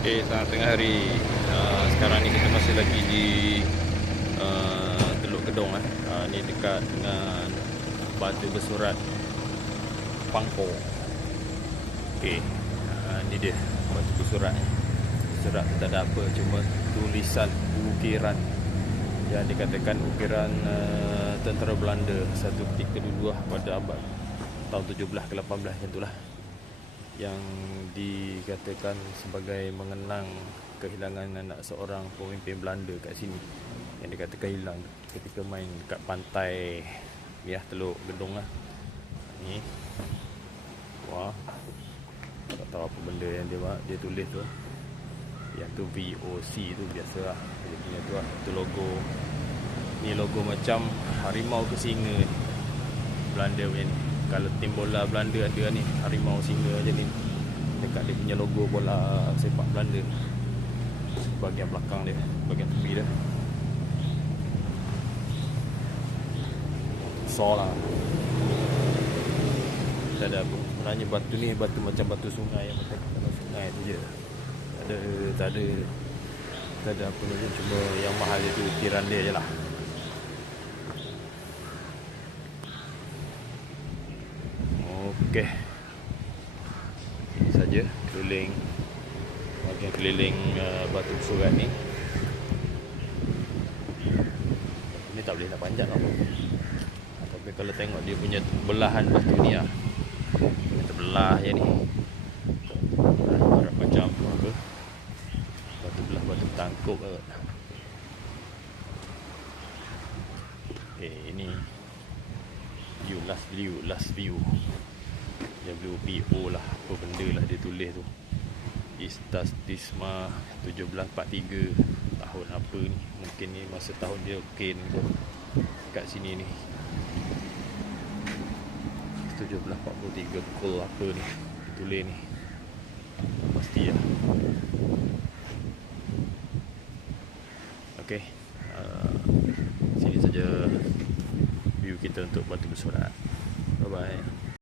Okay, selamat tengah hari. Uh, sekarang ni kita masih lagi di uh, Teluk Gedong eh. Uh, ni dekat dengan Batu Bersurat Pangko. Okay, uh, ni dia Batu Bersurat. Surat tu tak ada apa, cuma tulisan ukiran yang dikatakan ukiran uh, tentera Belanda satu ketika dulu lah pada abad tahun 17 ke 18 macam itulah yang dikatakan sebagai mengenang kehilangan anak seorang pemimpin Belanda kat sini. Yang dikatakan hilang ketika main kat pantai Miah Teluk Gedong lah. Ni. Wah. Tak tahu apa benda yang dia dia tulis tu. Yang tu VOC tu biasa lah. Dia punya tu lah. Tu logo. Ni logo macam harimau ke singa Belanda punya ni kalau tim bola Belanda ada ni harimau singa je ni. Dekat dia punya logo bola sepak Belanda. Bahagian belakang dia bahagian tepi dia. So lah. Tak ada apa. Sebenarnya batu ni batu macam batu sungai yang macam dalam sungai tu je. Tak ada tak ada tak ada apa lagi. Cuma yang mahal itu tiran dia je lah Okey. Ini saja keliling bahagian keliling uh, batu surat ni. Ini tak boleh nak panjat lah. Tapi kalau tengok dia punya belahan batu ni ah. Dia terbelah je ni. Harap macam apa? Batu belah batu tangkup ke. Okay, ini view last view last view WPO lah apa benda lah dia tulis tu. Istas Tisma 1743 tahun apa ni? Mungkin ni masa tahun dia Ken ke kat sini ni. 1743 kul apa ni? Dia tulis ni. Pasti lah. Ok uh, sini saja view kita untuk batu bersurat bye bye